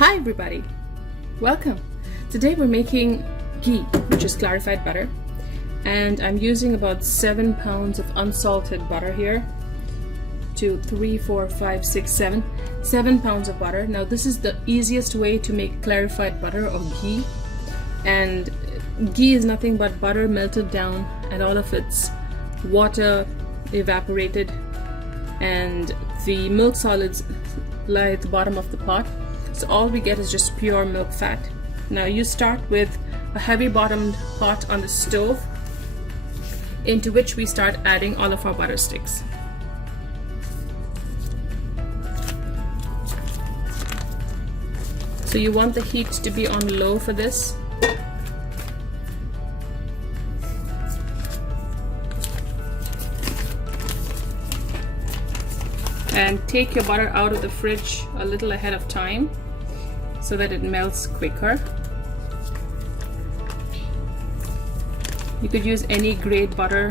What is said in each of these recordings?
Hi everybody, welcome. Today we're making ghee, which is clarified butter, and I'm using about 7 pounds of unsalted butter here. 2, 3, 4, 5, 6, 7. 7 pounds of butter. Now this is the easiest way to make clarified butter or ghee, and ghee is nothing but butter melted down and all of its water evaporated, and the milk solids lie at the bottom of the pot. So all we get is just pure milk fat. Now you start with a heavy bottomed pot on the stove, into which we start adding all of our butter sticks. So you want the heat to be on low for this. And take your butter out of the fridge a little ahead of time so that it melts quicker. You could use any grade butter,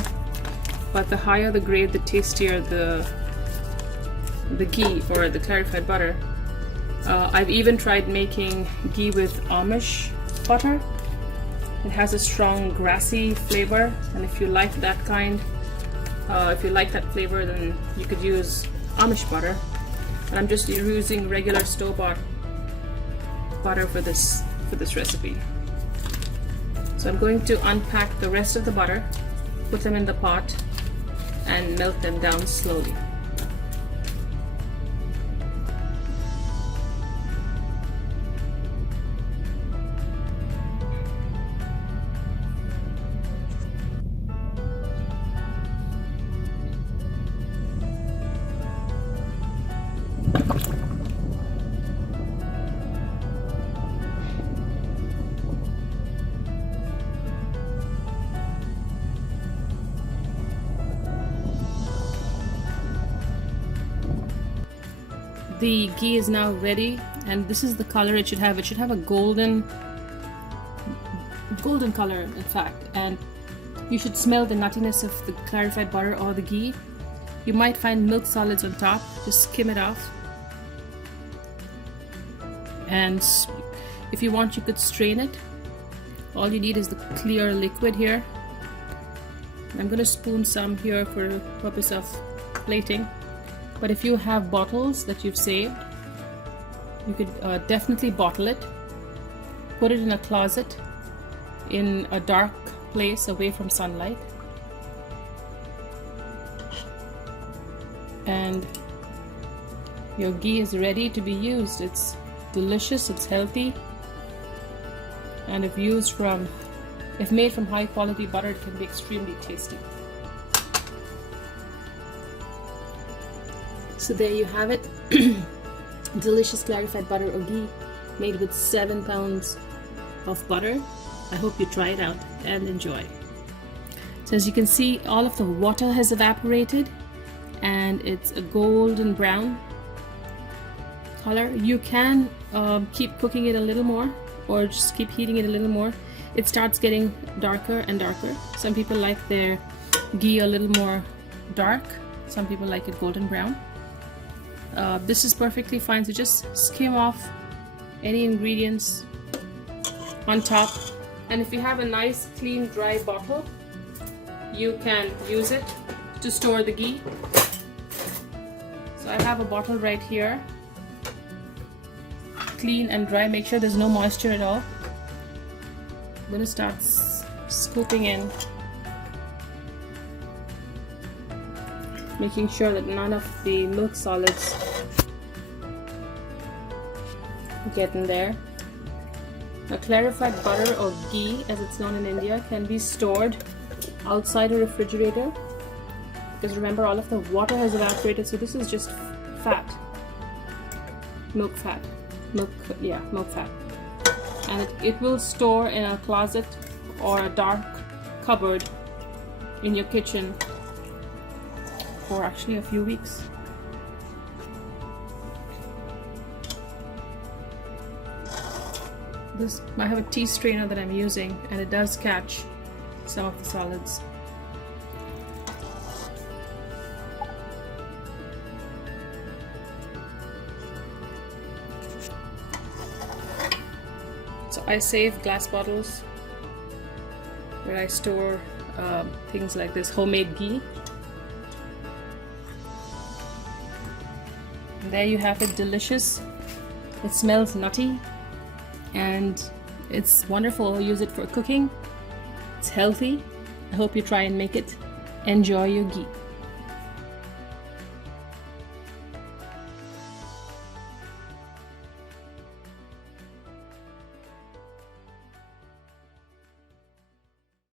but the higher the grade, the tastier the ghee or the clarified butter. I've even tried making ghee with Amish butter. It has a strong grassy flavor, and if you like that kind, if you like that flavor, then you could use Amish butter. And I'm just using regular store-bought butter for this recipe. So I'm going to unpack the rest of the butter, put them in the pot, and melt them down slowly. The ghee is now ready, and this is the color it should have. It should have a golden color, in fact, and you should smell the nuttiness of the clarified butter or the ghee. You might find milk solids on top. Just skim it off, and if you want, you could strain it. All you need is the clear liquid here. I'm going to spoon some here for the purpose of plating. But if you have bottles that you've saved, you could definitely bottle it, put it in a closet in a dark place away from sunlight, and your ghee is ready to be used. It's delicious, it's healthy, and if made from high quality butter, it can be extremely tasty. So there you have it, delicious clarified butter or ghee made with 7 pounds of butter. I hope you try it out and enjoy. So as you can see, all of the water has evaporated and it's a golden brown color. You can keep cooking it a little more, or just keep heating it a little more. It starts getting darker and darker. Some people like their ghee a little more dark. Some people like it golden brown. This is perfectly fine, so just skim off any ingredients on top, and if you have a nice clean dry bottle, you can use it to store the ghee. So I have a bottle right here, clean and dry. Make sure there's no moisture at all. I'm going to start scooping in, making sure that none of the milk solids get in there. Now, clarified butter or ghee, as it's known in India, can be stored outside a refrigerator, because remember, all of the water has evaporated, so this is just fat, milk fat, milk fat, and it will store in a closet or a dark cupboard in your kitchen for actually a few weeks. I have a tea strainer that I'm using, and it does catch some of the solids. I save glass bottles where I store things like this homemade ghee. And there you have it, delicious. It smells nutty and it's wonderful. I'll use it for cooking. It's healthy. I hope you try and make it. Enjoy your ghee.